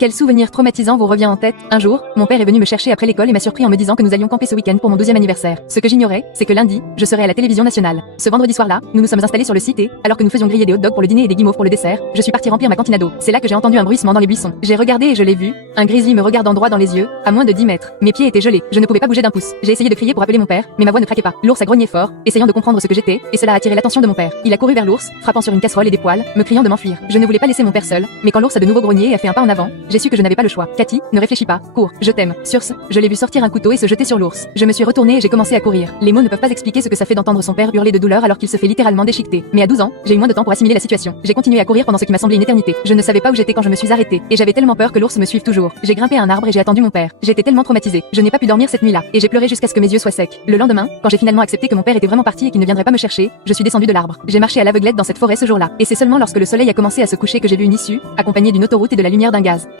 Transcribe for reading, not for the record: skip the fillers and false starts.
Quel souvenir traumatisant vous revient en tête? Un jour, mon père est venu me chercher après l'école et m'a surpris en me disant que nous allions camper ce week-end pour mon 12e anniversaire. Ce que j'ignorais, c'est que lundi, je serais à la télévision nationale. Ce vendredi soir-là, nous nous sommes installés sur le site et, alors que nous faisions griller des hot dogs pour le dîner et des guimauves pour le dessert, je suis parti remplir ma cantine à d'eau. C'est là que j'ai entendu un bruissement dans les buissons. J'ai regardé et je l'ai vu. Un grizzly me regardant droit dans les yeux, à moins de 10 mètres. Mes pieds étaient gelés. Je ne pouvais pas bouger d'un pouce. J'ai essayé de crier pour appeler mon père, mais ma voix ne craquait pas. L'ours a grogné fort, essayant de comprendre ce que j'étais, et cela a attiré l'attention de mon père. Il a couru vers l'ours, frappant sur une casserole et des poêles, me criant de m'enfuir. Je ne voulais pas laisser mon père seul, mais quand l'ours a de nouveau grogné et a fait un pas en avant, j'ai su que je n'avais pas le choix. Cathy, ne réfléchis pas, cours, je t'aime. Sur ce, je l'ai vu sortir un couteau et se jeter sur l'ours. Je me suis retournée et j'ai commencé à courir. Les mots ne peuvent pas expliquer ce que ça fait d'entendre son père hurler de douleur alors qu'il se fait littéralement déchiqueter. Mais à 12 ans, j'ai eu moins de temps pour assimiler la situation. J'ai continué à courir pendant ce qui m'a semblé une éternité. Je ne savais pas où j'étais quand je me suis arrêtée, et j'avais tellement peur que l'ours me suive toujours. J'ai grimpé à un arbre et j'ai attendu mon père. J'étais tellement traumatisée. Je n'ai pas pu dormir cette nuit-là, et j'ai pleuré jusqu'à ce que mes yeux soient secs. Le lendemain, quand j'ai finalement accepté que mon père était vraiment parti et qu'il ne viendrait pas me chercher, je suis descendue de l'arbre. J'ai marché à l'aveuglette dans cette forêt ce jour-là, et c'est seulement lorsque le soleil a commencé à se coucher que j'ai vu une issue, accompagnée d'une autoroute et de la lumière d'un gaz.